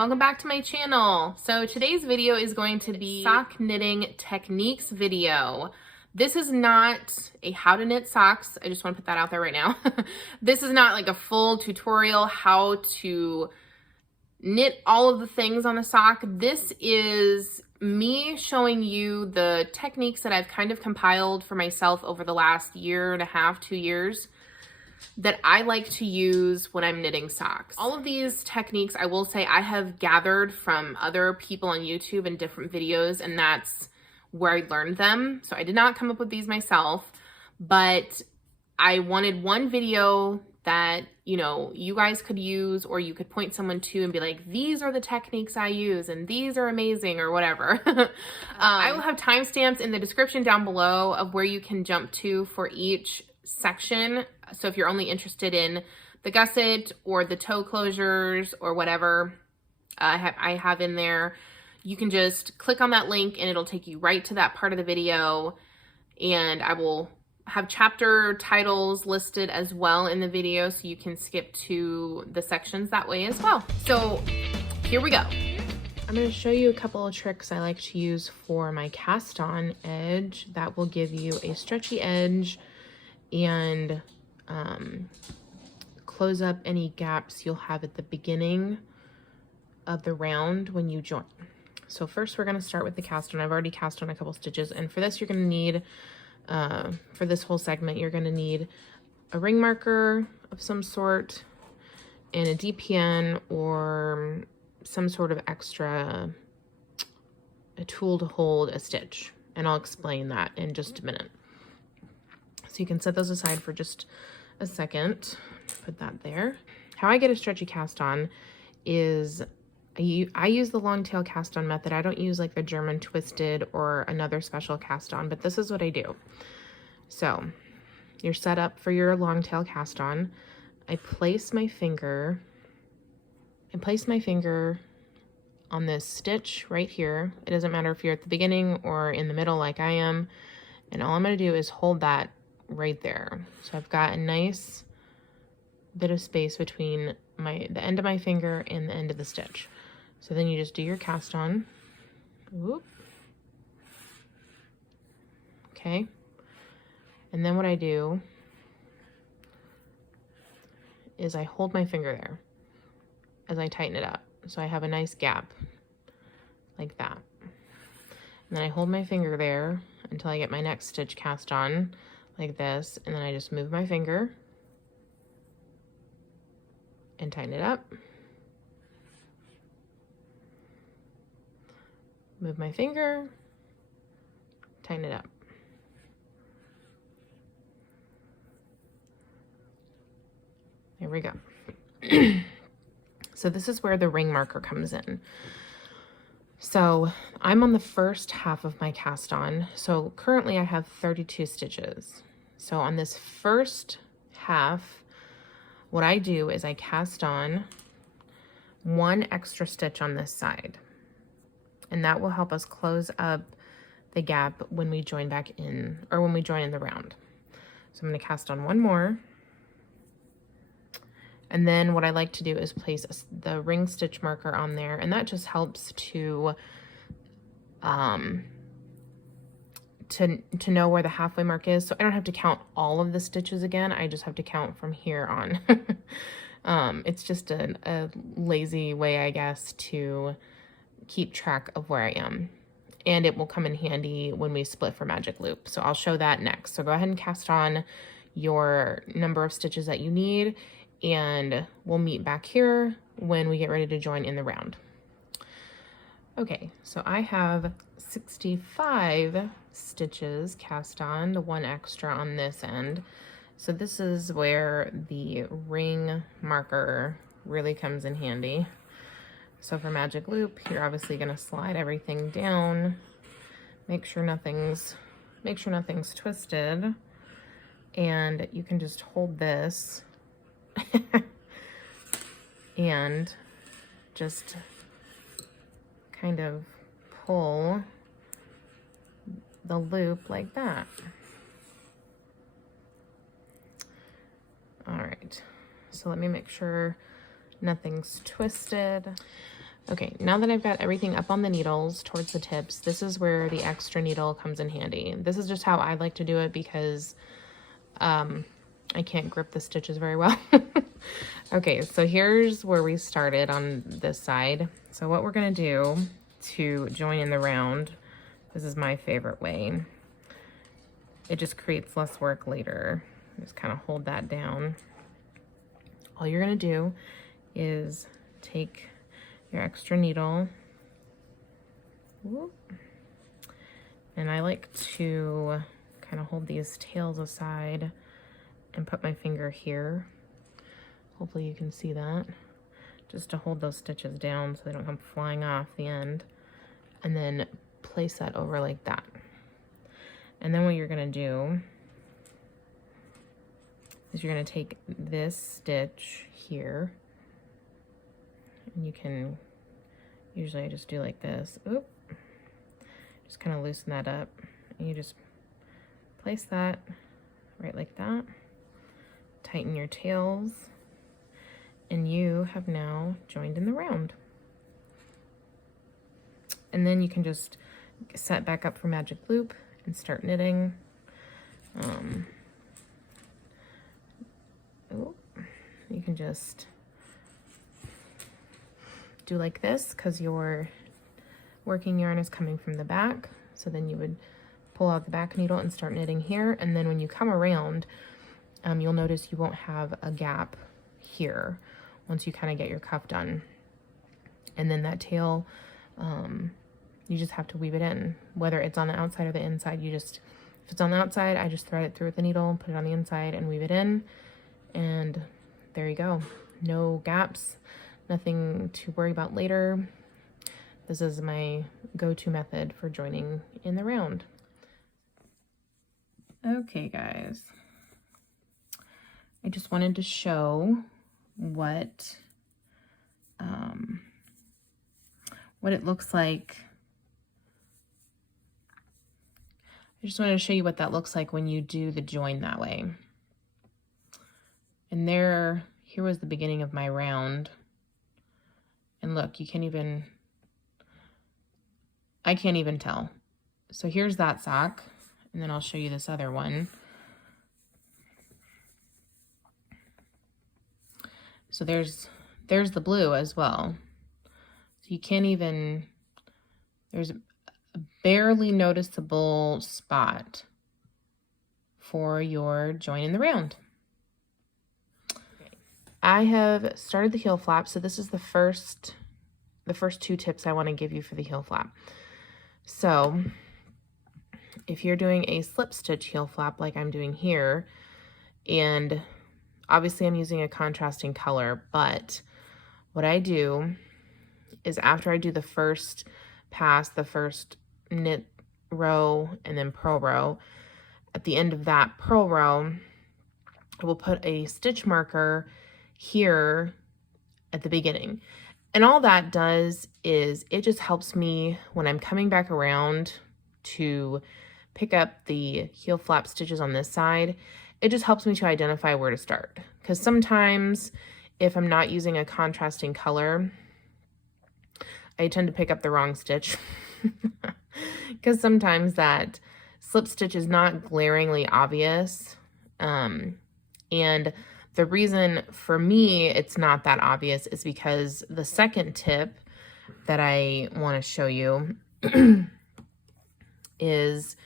welcome back to my channel. So today's video is going to be sock knitting techniques video. This is not a how to knit socks. I just want to put that out there right now. This is not like a full tutorial how to knit all of the things on a sock. This is me showing you the techniques that I've kind of compiled for myself over the last year and a half, 2 years, that I like to use when I'm knitting socks. All of these techniques, I will say, I have gathered from other people on YouTube and different videos, and that's where I learned them. So I did not come up with these myself, but I wanted one video that, you know, you guys could use, or you could point someone to and be like, these are the techniques I use and these are amazing, or whatever. I will have timestamps in the description down below of where you can jump to for each section. So if you're only interested in the gusset or the toe closures or whatever I have in there, you can just click on that link and it'll take you right to that part of the video. And I will have chapter titles listed as well in the video, so you can skip to the sections that way as well. So here we go. I'm going to show you a couple of tricks I like to use for my cast on edge that will give you a stretchy edge and close up any gaps you'll have at the beginning of the round when you join. So first we're going to start with the cast on. I've already cast on a couple stitches, and for this you're going to need, for this whole segment, you're going to need a ring marker of some sort and a DPN or some sort of extra a tool to hold a stitch, and I'll explain that in just a minute. So you can set those aside for just a second. Put that there. How I get a stretchy cast on is I use the long tail cast on method. I don't use like the German twisted or another special cast on, but this is what I do. So you're set up for your long tail cast on. I place my finger on this stitch right here. It doesn't matter if you're at the beginning or in the middle like I am. And all I'm going to do is hold that right there. So I've got a nice bit of space between the end of my finger and the end of the stitch. So then you just do your cast on. Whoop. Okay. And then what I do is I hold my finger there as I tighten it up. So I have a nice gap like that. And then I hold my finger there until I get my next stitch cast on like this. And then I just move my finger and tighten it up. Move my finger, tighten it up. There we go. So this is where the ring marker comes in. So I'm on the first half of my cast on. So currently I have 32 stitches. So on this first half, what I do is I cast on one extra stitch on this side, and that will help us close up the gap when we join back in, or when we join in the round. So I'm going to cast on one more, and then what I like to do is place the ring stitch marker on there, and that just helps to know where the halfway mark is. So I don't have to count all of the stitches again. I just have to count from here on. It's just a lazy way, I guess, to keep track of where I am. And it will come in handy when we split for magic loop. So I'll show that next. So go ahead and cast on your number of stitches that you need, and we'll meet back here when we get ready to join in the round. Okay, so I have 65 stitches cast on, the one extra on this end. So this is where the ring marker really comes in handy. So for magic loop, you're obviously going to slide everything down, make sure nothing's twisted, and you can just hold this and just kind of pull the loop like that. All right, so let me make sure nothing's twisted. Okay, now that I've got everything up on the needles towards the tips, this is where the extra needle comes in handy. This is just how I like to do it because I can't grip the stitches very well. Okay, so here's where we started on this side. So what we're gonna do to join in the round, this is my favorite way. It just creates less work later. Just kind of hold that down. All you're gonna do is take your extra needle, whoop, and I like to kind of hold these tails aside and put my finger here. Hopefully you can see that. Just to hold those stitches down so they don't come flying off the end. And then place that over like that. And then what you're gonna do is you're gonna take this stitch here, and you can, usually I just do like this, oop, just kind of loosen that up, and you just place that right like that, tighten your tails, and you have now joined in the round. And then you can just set back up for magic loop and start knitting. You can just do like this because your working yarn is coming from the back. So then you would pull out the back needle and start knitting here. And then when you come around, you'll notice you won't have a gap here once you kind of get your cuff done. And then that tail, you just have to weave it in, whether it's on the outside or the inside. If it's on the outside, I just thread it through with the needle, put it on the inside and weave it in. And there you go. No gaps, nothing to worry about later. This is my go-to method for joining in the round. Okay, guys. I just wanted to show what it looks like. I just wanted to show you what that looks like when you do the join that way. And here was the beginning of my round. And look, I can't even tell. So here's that sock, and then I'll show you this other one. So there's the blue as well. So you can't even, there's a barely noticeable spot for your join in the round. I have started the heel flap, so this is the first 2 tips I want to give you for the heel flap. So if you're doing a slip stitch heel flap like I'm doing here, and obviously I'm using a contrasting color, but what I do is after I do the first pass, the first knit row and then purl row, at the end of that purl row, I will put a stitch marker here at the beginning. And all that does is it just helps me when I'm coming back around to pick up the heel flap stitches on this side. It just helps me to identify where to start. Because sometimes if I'm not using a contrasting color, I tend to pick up the wrong stitch. Because sometimes that slip stitch is not glaringly obvious. And the reason for me it's not that obvious is because the second tip that I want to show you is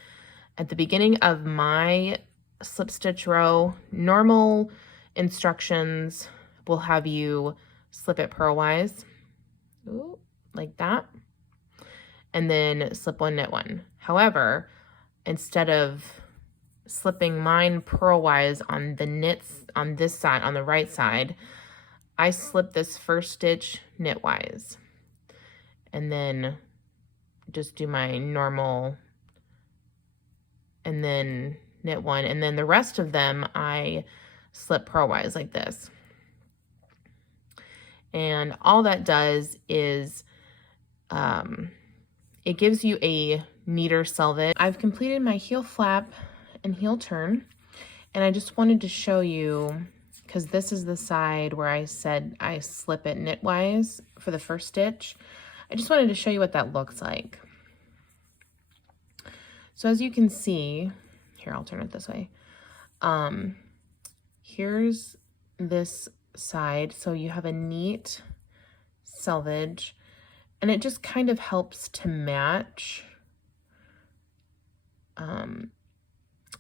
at the beginning of my slip stitch row, normal instructions will have you slip it purlwise, like that, and then slip 1, knit 1. However, instead of slipping mine purlwise on the knits on this side, on the right side, I slip this first stitch knitwise, and then just do my normal, and then knit 1, and then the rest of them I slip purlwise like this. And all that does is it gives you a neater selvage. I've completed my heel flap and heel turn, and I just wanted to show you because this is the side where I said I slip it knitwise for the first stitch. I just wanted to show you what that looks like. So as you can see, here, I'll turn it this way. Here's this side. So you have a neat selvage, and it just kind of helps to match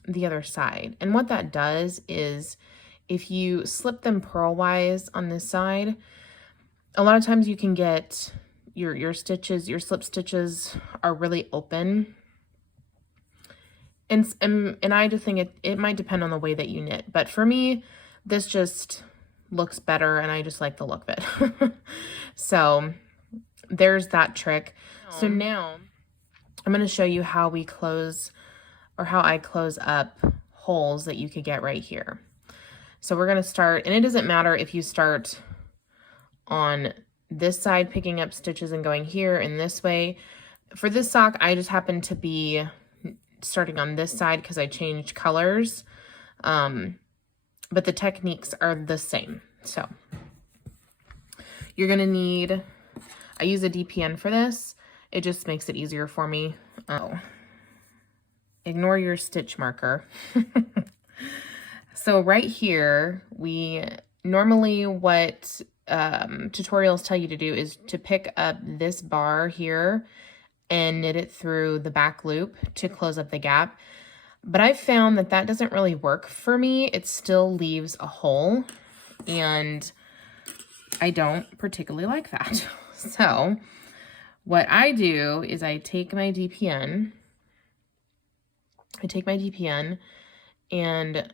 the other side. And what that does is if you slip them purlwise on this side, a lot of times you can get your stitches, your slip stitches are really open. And I just think it might depend on the way that you knit. But for me, this just looks better and I just like the look of it. So there's that trick. So now I'm going to show you how we close, or how I close up holes that you could get right here. So we're going to start, and it doesn't matter if you start on this side picking up stitches and going here and this way. For this sock, I just happen to be starting on this side because I changed colors, but the techniques are the same. So you're going to need, I use a DPN for this. It just makes it easier for me. Oh, ignore your stitch marker. So right here, we normally, what tutorials tell you to do is to pick up this bar here and knit it through the back loop to close up the gap. But I found that that doesn't really work for me. It still leaves a hole, and I don't particularly like that. So what I do is I take my DPN, and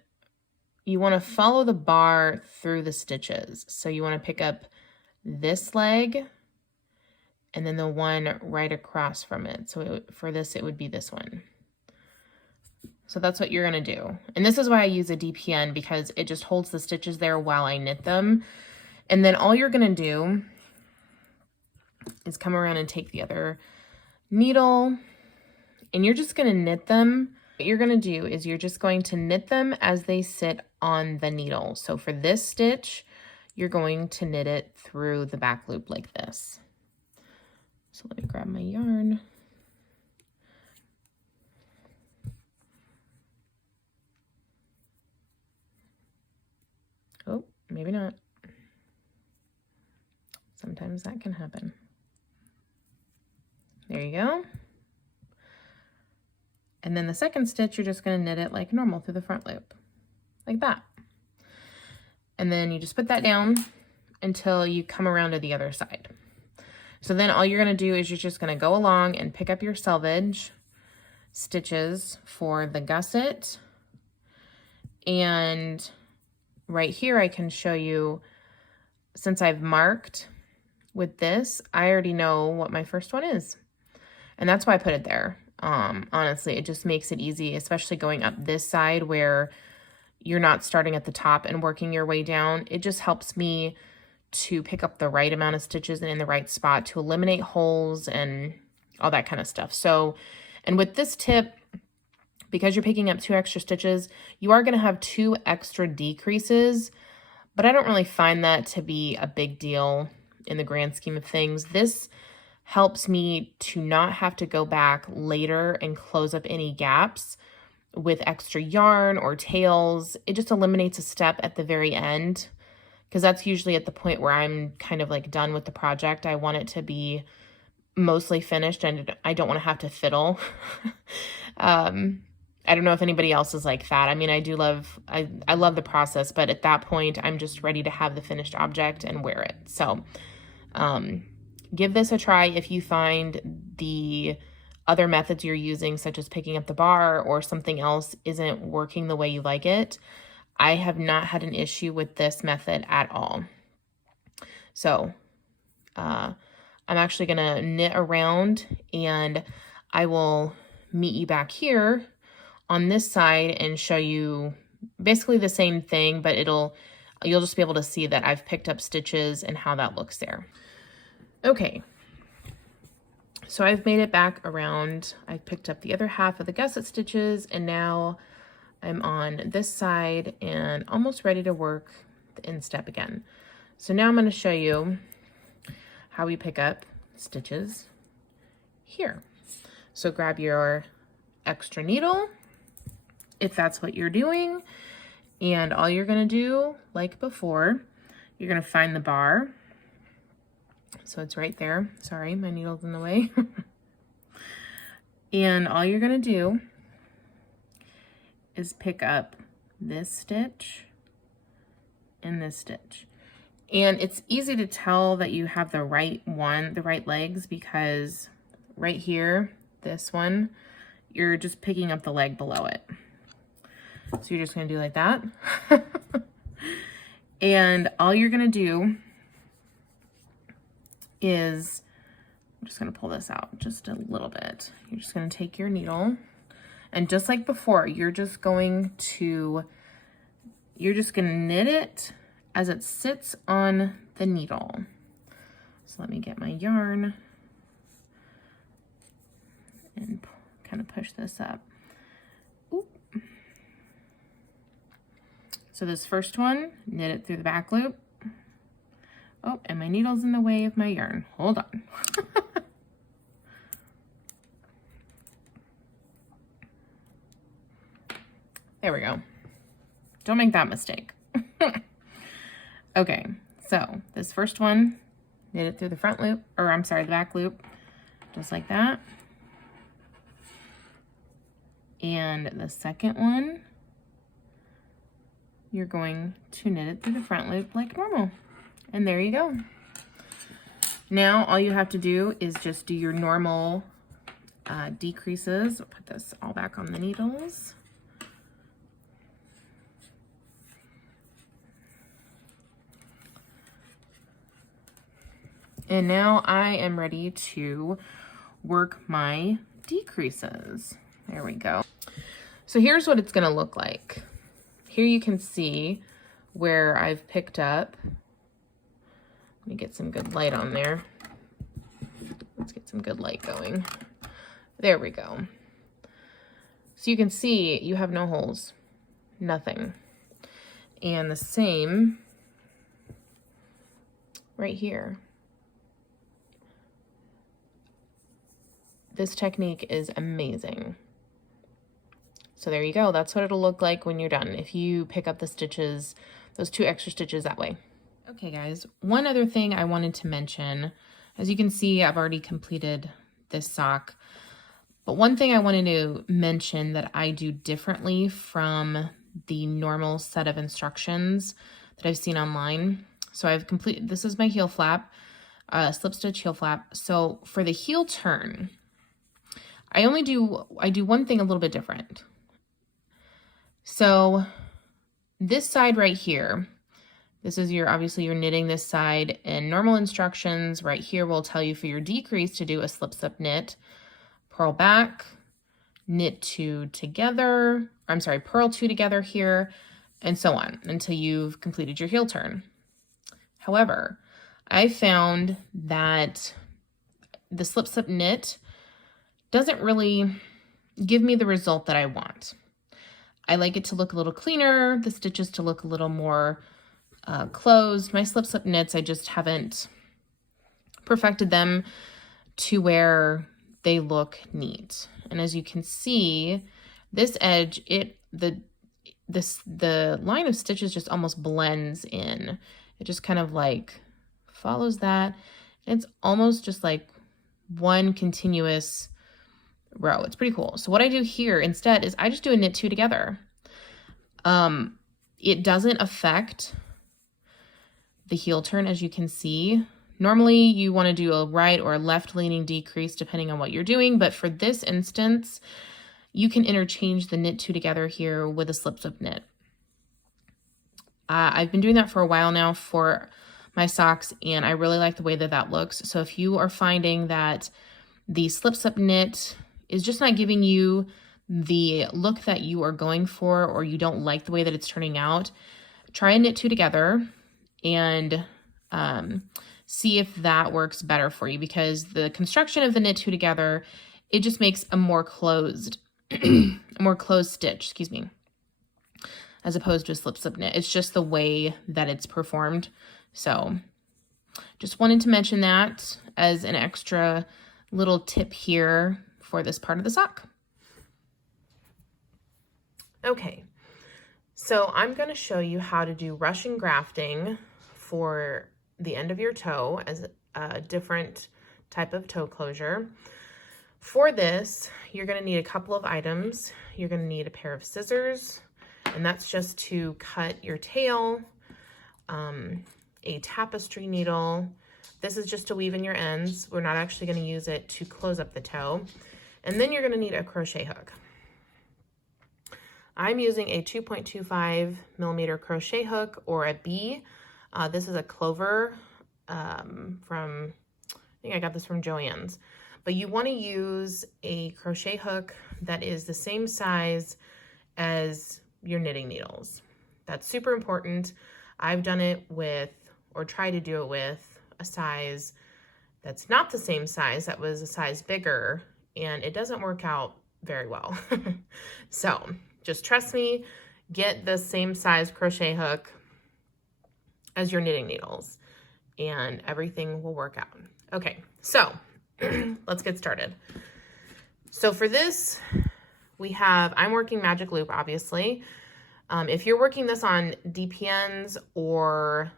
you want to follow the bar through the stitches. So you want to pick up this leg and then the one right across from it. So for this, it would be this one. So that's what you're going to do. And this is why I use a DPN, because it just holds the stitches there while I knit them. And then all you're going to do is come around and take the other needle, and you're just going to knit them. What you're going to do is you're just going to knit them as they sit on the needle. So for this stitch, you're going to knit it through the back loop like this. So let me grab my yarn. Oh, maybe not. Sometimes that can happen. There you go. And then the second stitch, you're just going to knit it like normal through the front loop, like that. And then you just put that down until you come around to the other side. So then all you're going to do is you're just going to go along and pick up your selvage stitches for the gusset. And right here, I can show you, since I've marked with this, I already know what my first one is. And that's why I put it there. Honestly, it just makes it easy, especially going up this side where you're not starting at the top and working your way down. It just helps me to pick up the right amount of stitches and in the right spot to eliminate holes and all that kind of stuff. So, and with this tip, because you're picking up 2 extra stitches, you are going to have 2 extra decreases, but I don't really find that to be a big deal in the grand scheme of things. This helps me to not have to go back later and close up any gaps with extra yarn or tails. It just eliminates a step at the very end, because that's usually at the point where I'm kind of like done with the project. I want it to be mostly finished and I don't want to have to fiddle. I don't know if anybody else is like that. I mean, I love the process, but at that point, I'm just ready to have the finished object and wear it. So, give this a try if you find the other methods you're using, such as picking up the bar or something else, isn't working the way you like it. I have not had an issue with this method at all. So, I'm actually going to knit around, and I will meet you back here on this side and show you basically the same thing, but you'll just be able to see that I've picked up stitches and how that looks there. Okay, so I've made it back around. I picked up the other half of the gusset stitches, and now I'm on this side and almost ready to work the instep again. So now I'm going to show you how we pick up stitches here. So grab your extra needle, if that's what you're doing, and all you're going to do, like before, you're going to find the bar. So it's right there. Sorry, my needle's in the way. And all you're going to do is pick up this stitch and this stitch. And it's easy to tell that you have the right one, the right legs, because right here, this one, you're just picking up the leg below it. So you're just going to do like that. And all you're going to do is, I'm just going to pull this out just a little bit. You're just going to take your needle, and just like before, you're just going to knit it as it sits on the needle. So let me get my yarn and kind of push this up. Oop. So this first one, knit it through the back loop. Oh, and my needle's in the way of my yarn. Hold on. There we go. Don't make that mistake. Okay, so this first one, knit it through the front loop, or I'm sorry, the back loop, just like that. And the second one, you're going to knit it through the front loop like normal. And there you go. Now all you have to do is just do your normal decreases. I'll put this all back on the needles. And now I am ready to work my decreases. There we go. So here's what it's gonna look like. Here you can see where I've picked up. Let me get some good light on there. Let's get some good light going. There we go. So you can see you have no holes, nothing. And the same right here. This technique is amazing. So there you go. That's what it'll look like when you're done, if you pick up the stitches, those 2 extra stitches that way. Okay guys, one other thing I wanted to mention, as you can see, I've already completed this sock, but one thing I wanted to mention that I do differently from the normal set of instructions that I've seen online. So I've completed, this is my heel flap, slip stitch heel flap. So for the heel turn, I do one thing a little bit different. So this side right here, this is obviously you're knitting this side, and normal instructions right here will tell you for your decrease to do a slip knit, purl back, knit 2 together, I'm sorry, purl 2 together here, and so on until you've completed your heel turn. However, I found that the slip knit doesn't really give me the result that I want. I like it to look a little cleaner, the stitches to look a little more closed. My slip knits, I just haven't perfected them to where they look neat. And as you can see, this edge, the line of stitches just almost blends in. It just kind of like follows that. It's almost just like one continuous row. It's pretty cool. So what I do here instead is I just do a knit 2 together. It doesn't affect the heel turn, as you can see. Normally you want to do a right or a left leaning decrease depending on what you're doing, but for this instance, you can interchange the knit 2 together here with a slip knit. I've been doing that for a while now for my socks, and I really like the way that that looks. So if you are finding that the slip knit is just not giving you the look that you are going for, or you don't like the way that it's turning out, try a knit 2 together and see if that works better for you, because the construction of the knit 2 together, it just makes a more closed, a more closed stitch, excuse me. as opposed to a slip knit. It's just the way that it's performed. So just wanted to mention that as an extra little tip here for this part of the sock. Okay, so I'm going to show you how to do Russian grafting for the end of your toe as a different type of toe closure. For this, you're going to need a couple of items. You're going to need a pair of scissors, and that's just to cut your tail, a tapestry needle. This is just to weave in your ends. We're not actually going to use it to close up the toe. And then you're going to need a crochet hook. I'm using a 2.25 millimeter crochet hook or a B. This is a Clover from, I think I got this from Joann's. But you want to use a crochet hook that is the same size as your knitting needles. That's super important. I've done it with, or tried to do it with, a size that's not the same size, that was a size bigger, and it doesn't work out very well. So just trust me, get the same size crochet hook as your knitting needles and everything will work out. Okay, so let's get started. So for this, I'm working magic loop, obviously. If you're working this on DPNs or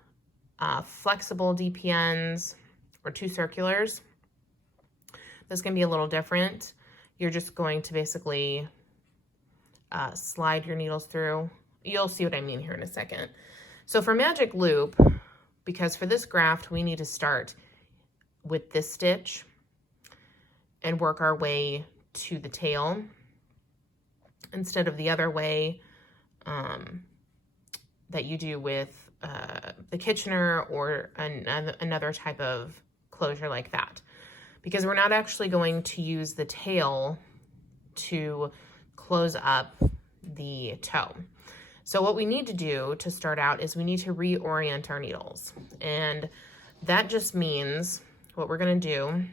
flexible DPNs or 2 circulars, this can be a little different. You're just going to basically slide your needles through. You'll see what I mean here in a second. So for magic loop, because for this graft, we need to start with this stitch and work our way to the tail instead of the other way that you do with the Kitchener or another type of closure like that. Because we're not actually going to use the tail to close up the toe. So what we need to do to start out is we need to reorient our needles. And that just means what we're going to do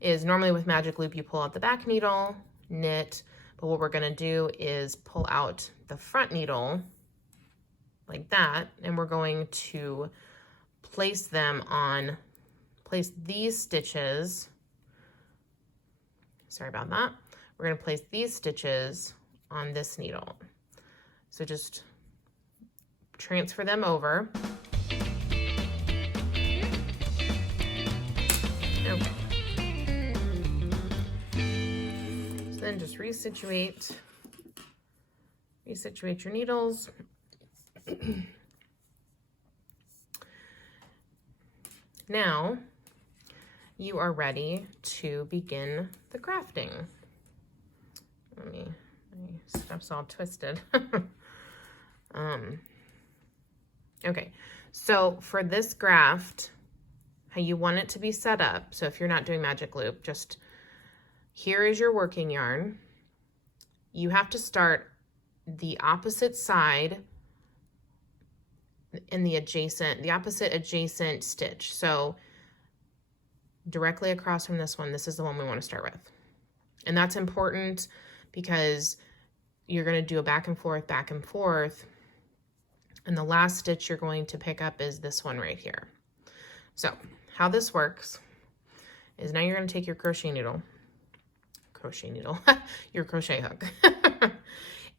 is normally with magic loop, you pull out the back needle, knit, but what we're going to do is pull out the front needle like that, and we're going to place these stitches, sorry about that, we're going to place these stitches on this needle. So just transfer them over. Okay. So then just resituate your needles. Now you are ready to begin the grafting. My stuff's all twisted. Okay, so for this graft, how you want it to be set up, so if you're not doing magic loop, just here is your working yarn. You have to start the opposite side in the opposite adjacent stitch. So directly across from this one, this is the one we want to start with. And that's important because you're going to do a back and forth, and the last stitch you're going to pick up is this one right here. So how this works is now you're going to take your your crochet hook,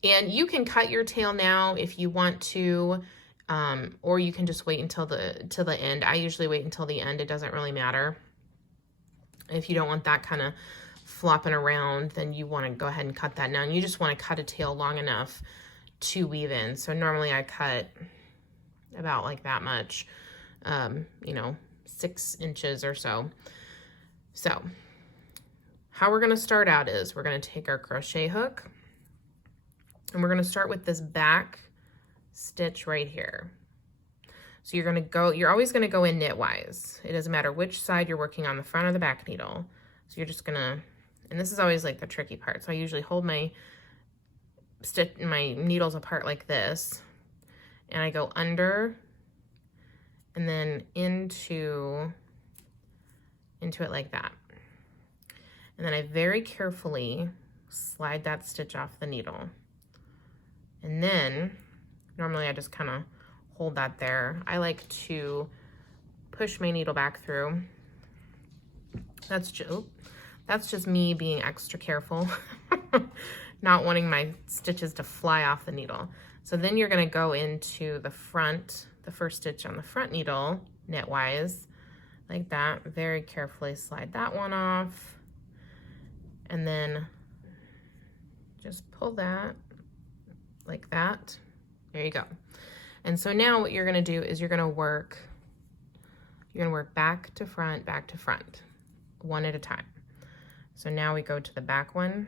and you can cut your tail now if you want to, or you can just wait until the end. I usually wait until the end. It doesn't really matter. If you don't want that kind of flopping around, then you want to go ahead and cut that now. And you just want to cut a tail long enough to weave in. So normally I cut about like that much, 6 inches or so. So how we're going to start out is we're going to take our crochet hook and we're going to start with this back stitch right here. So you're always going to go in knitwise. It doesn't matter which side you're working on, the front or the back needle. So you're just going to, and this is always like the tricky part. So I usually hold my needles apart like this, and I go under and then into it like that. And then I very carefully slide that stitch off the needle And then normally I just kind of hold that there. I like to push my needle back through. That's just me being extra careful, not wanting my stitches to fly off the needle. So then you're gonna go into the front, the first stitch on the front needle, knitwise, like that. Very carefully slide that one off. And then just pull that like that. There you go. And so now what you're gonna do is you're gonna work back to front, one at a time. So now we go to the back one.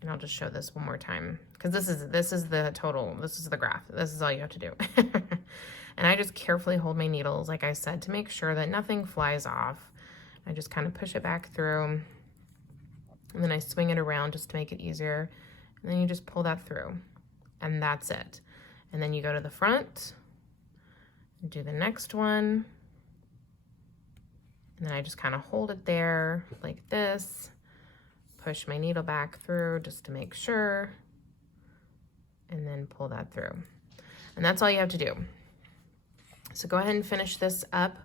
And I'll just show this one more time, because this is the graph. This is all you have to do. And I just carefully hold my needles, like I said, to make sure that nothing flies off. I just kind of push it back through, and then I swing it around just to make it easier. And then you just pull that through, and that's it. And then you go to the front, and do the next one. And then I just kind of hold it there like this, push my needle back through just to make sure, and then pull that through. And that's all you have to do. So go ahead and finish this up.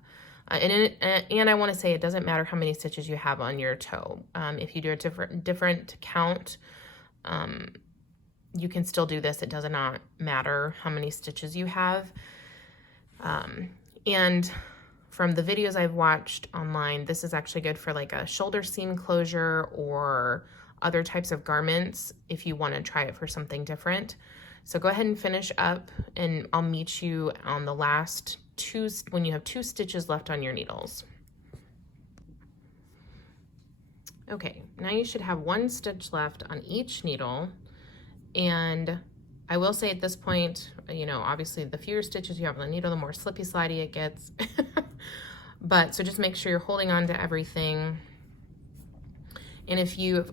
And I want to say it doesn't matter how many stitches you have on your toe. If you do a different count, you can still do this. It does not matter how many stitches you have. And from the videos I've watched online, this is actually good for like a shoulder seam closure or other types of garments if you want to try it for something different. So go ahead and finish up, and I'll meet you on the last two, when you have 2 stitches left on your needles. Okay, now you should have 1 stitch left on each needle. And I will say at this point, you know, obviously the fewer stitches you have on the needle, the more slippy slidey it gets. But so just make sure you're holding on to everything. And if you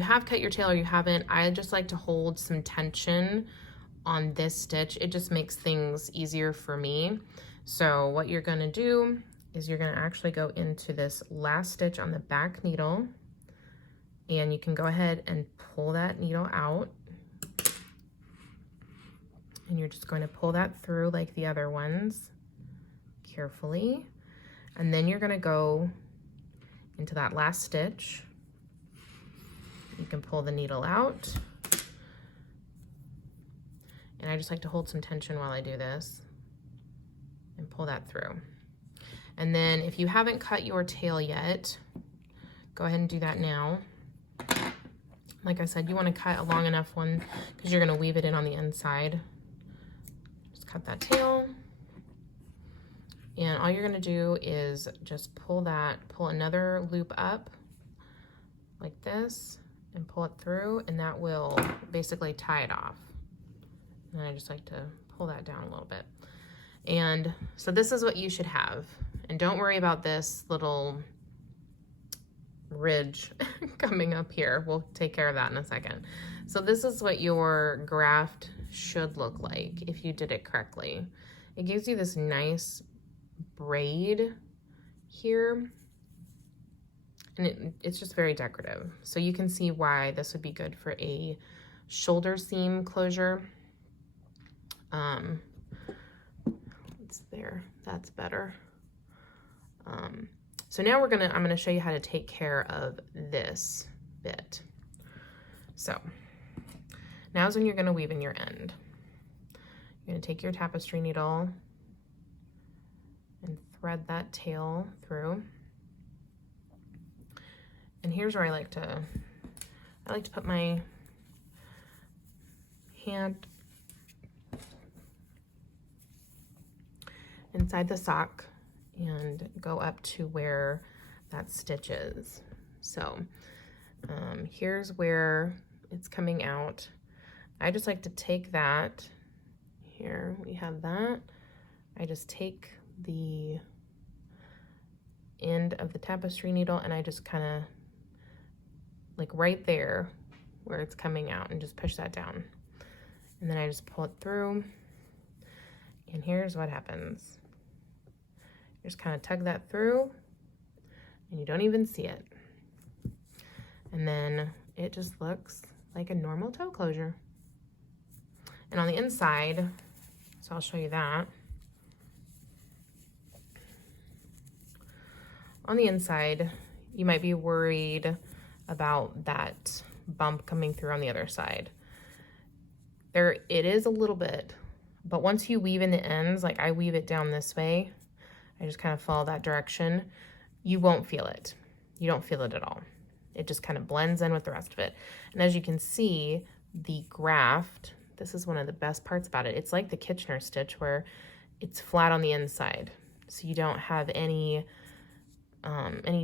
have cut your tail or you haven't, I just like to hold some tension on this stitch. It just makes things easier for me. So what you're gonna do is you're gonna actually go into this last stitch on the back needle, and you can go ahead and pull that needle out. And you're just going to pull that through like the other ones, carefully. And then you're gonna go into that last stitch. You can pull the needle out. And I just like to hold some tension while I do this and pull that through. And then if you haven't cut your tail yet, go ahead and do that now. Like I said, you want to cut a long enough one because you're going to weave it in on the inside. Just cut that tail. And all you're going to do is just pull another loop up like this and pull it through, and that will basically tie it off. And I just like to pull that down a little bit. And so this is what you should have. And don't worry about this little ridge coming up here. We'll take care of that in a second. So this is what your graft should look like if you did it correctly. It gives you this nice braid here, and it's just very decorative. So you can see why this would be good for a shoulder seam closure. It's there, that's better. So now I'm gonna show you how to take care of this bit. So now's when you're gonna weave in your end. You're gonna take your tapestry needle and thread that tail through. And here's where I like to put my hand inside the sock and go up to where that stitch is. So here's where it's coming out. I just like to take that, here we have that. I just take the end of the tapestry needle and I just kind of, like right there where it's coming out, and just push that down. And then I just pull it through, and here's what happens. You just kind of tug that through, and you don't even see it. And then it just looks like a normal toe closure. And on the inside, so I'll show you that. On the inside, you might be worried about that bump coming through on the other side. It is a little bit, but once you weave in the ends, like I weave it down this way, I just kind of follow that direction, you won't feel it. You don't feel it at all. It just kind of blends in with the rest of it. And as you can see, the graft, this is one of the best parts about it. It's like the Kitchener stitch where it's flat on the inside. So you don't have any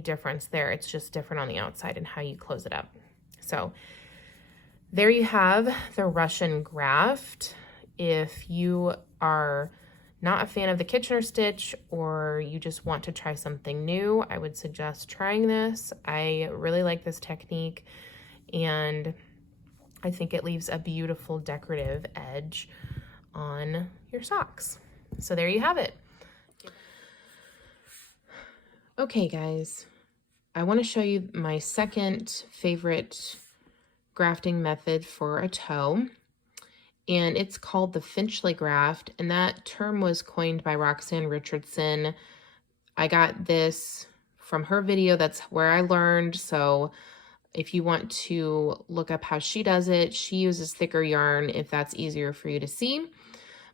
difference there. It's just different on the outside and how you close it up. So there you have the Russian graft. If you are not a fan of the Kitchener stitch or you just want to try something new, I would suggest trying this. I really like this technique and I think it leaves a beautiful decorative edge on your socks. So there you have it. Okay guys, I want to show you my second favorite grafting method for a toe, and it's called the Finchley Graft, and that term was coined by Roxanne Richardson. I got this from her video. That's where I learned. So if you want to look up how she does it, she uses thicker yarn if that's easier for you to see.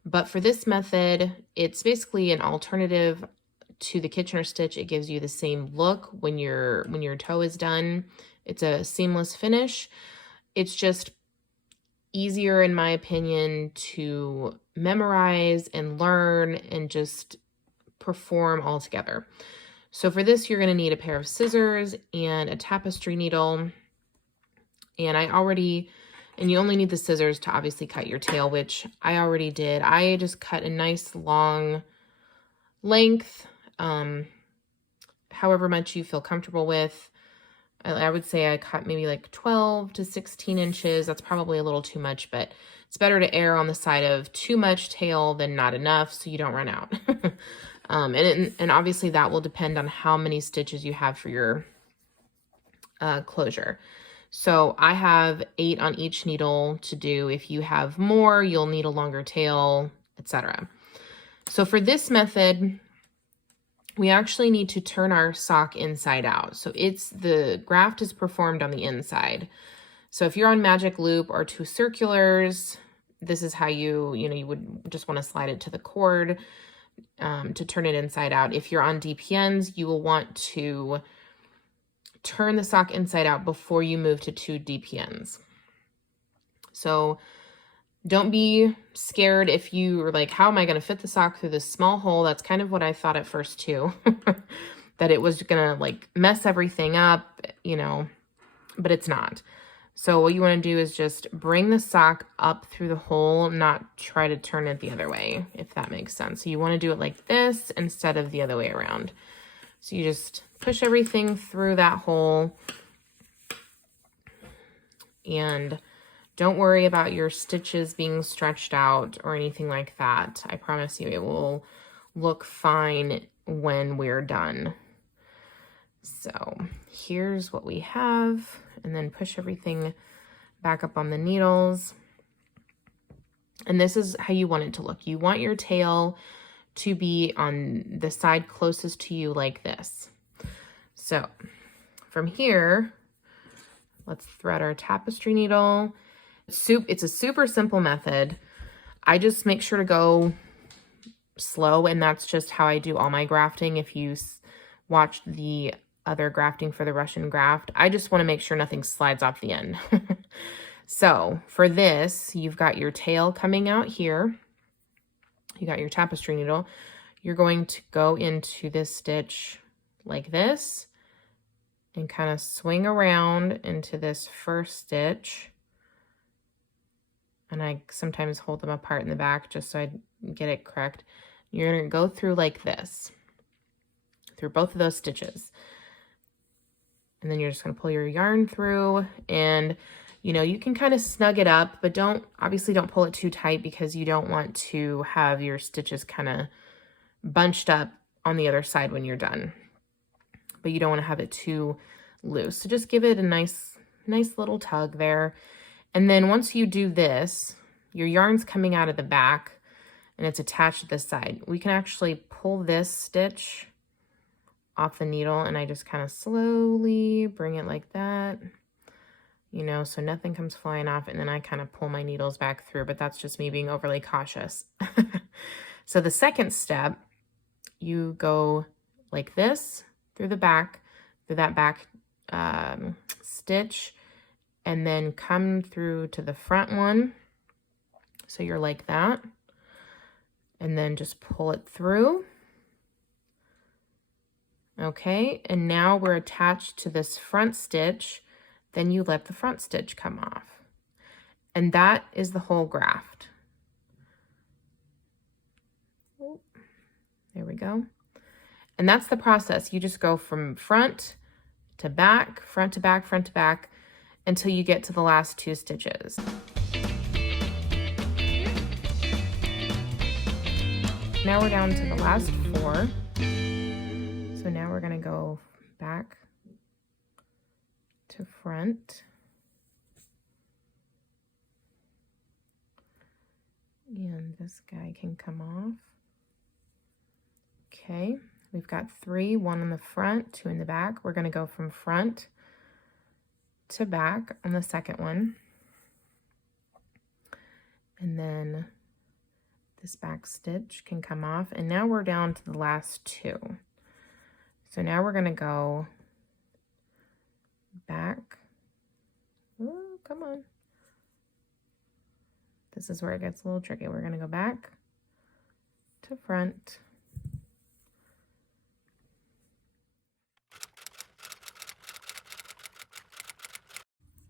But for this method, it's basically an alternative to the Kitchener stitch. It gives you the same look when your toe is done. It's a seamless finish. It's just easier, in my opinion, to memorize and learn and just perform all together. So for this, you're going to need a pair of scissors and a tapestry needle. And you only need the scissors to obviously cut your tail, which I already did. I just cut a nice long length, however much you feel comfortable with. I would say I cut maybe like 12 to 16 inches. That's probably a little too much, but it's better to err on the side of too much tail than not enough so you don't run out. And obviously that will depend on how many stitches you have for your closure. So I have 8 on each needle to do. If you have more, you'll need a longer tail, etc. So for this method, we actually need to turn our sock inside out. So the graft is performed on the inside. So if you're on magic loop or 2 circulars, this is how you would just want to slide it to the cord to turn it inside out. If you're on DPNs, you will want to turn the sock inside out before you move to 2 DPNs. So don't be scared if you are like, how am I going to fit the sock through this small hole? That's kind of what I thought at first too, that it was going to like mess everything up, but it's not. So what you want to do is just bring the sock up through the hole, not try to turn it the other way, if that makes sense. So you want to do it like this instead of the other way around. So you just push everything through that hole and don't worry about your stitches being stretched out or anything like that. I promise you it will look fine when we're done. So here's what we have, and then push everything back up on the needles. And this is how you want it to look. You want your tail to be on the side closest to you like this. So from here, let's thread our tapestry needle. It's a super simple method. I just make sure to go slow, and that's just how I do all my grafting. If you watched the other grafting for the Russian graft, I just want to make sure nothing slides off the end. So for this, you've got your tail coming out here. You got your tapestry needle. You're going to go into this stitch like this and kind of swing around into this first stitch. And I sometimes hold them apart in the back just so I get it correct. You're going to go through like this, through both of those stitches. And then you're just going to pull your yarn through, and you can kind of snug it up, but obviously don't pull it too tight because you don't want to have your stitches kind of bunched up on the other side when you're done. But you don't want to have it too loose. So just give it a nice nice little tug there. And then once you do this, your yarn's coming out of the back and it's attached to this side. We can actually pull this stitch off the needle, and I just kind of slowly bring it like that, you know, so nothing comes flying off, and then I kind of pull my needles back through, but that's just me being overly cautious. So the second step, you go like this through the back, through that back stitch, and then come through to the front one. So you're like that, and then just pull it through. Okay, and now we're attached to this front stitch. Then you let the front stitch come off. And that is the whole graft. There we go. And that's the process. You just go from front to back, front to back, front to back, until you get to the last 2 stitches. Now we're down to the last 4. So now we're gonna go back to front. And this guy can come off. Okay, we've got 3, 1 in the front, 2 in the back. We're gonna go from front to back on the second one. And then this back stitch can come off, and now we're down to the last 2. So now we're gonna go back. Oh, come on. This is where it gets a little tricky. We're gonna go back to front.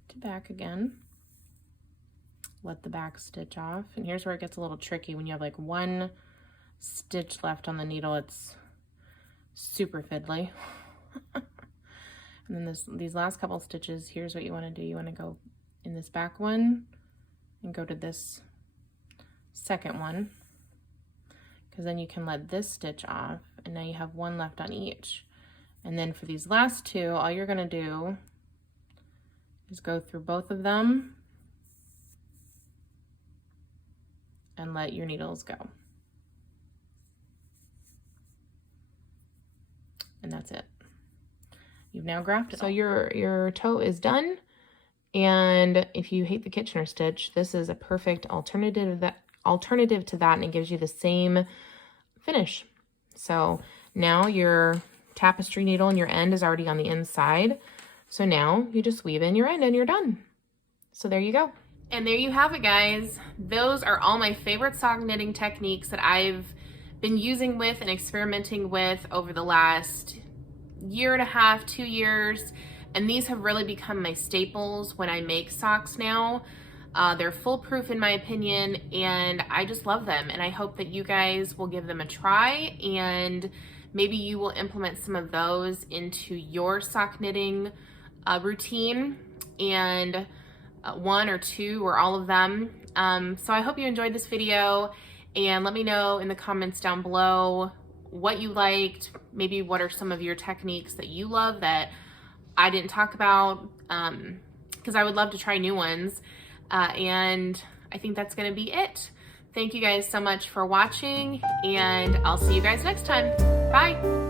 To back again. Let the back stitch off. And here's where it gets a little tricky. When you have like 1 stitch left on the needle, it's super fiddly. And then these last couple stitches, here's what you want to do. You want to go in this back one and go to this second one, because then you can let this stitch off, and now you have 1 left on each. And then for these last 2, all you're going to do is go through both of them and let your needles go. And that's it. You've now grafted. So your toe is done. And if you hate the Kitchener stitch, this is a perfect alternative to that, and it gives you the same finish. So now your tapestry needle and your end is already on the inside. So now you just weave in your end and you're done. So there you go. And there you have it, guys. Those are all my favorite sock knitting techniques that I've been using with and experimenting with over the last 1.5 to 2 years. And these have really become my staples when I make socks now. They're foolproof in my opinion, and I just love them. And I hope that you guys will give them a try, and maybe you will implement some of those into your sock knitting routine, and 1 or 2 or all of them. So I hope you enjoyed this video, and let me know in the comments down below what you liked, maybe what are some of your techniques that you love that I didn't talk about, because I would love to try new ones. And I think that's gonna be it. Thank you guys so much for watching, and I'll see you guys next time. Bye.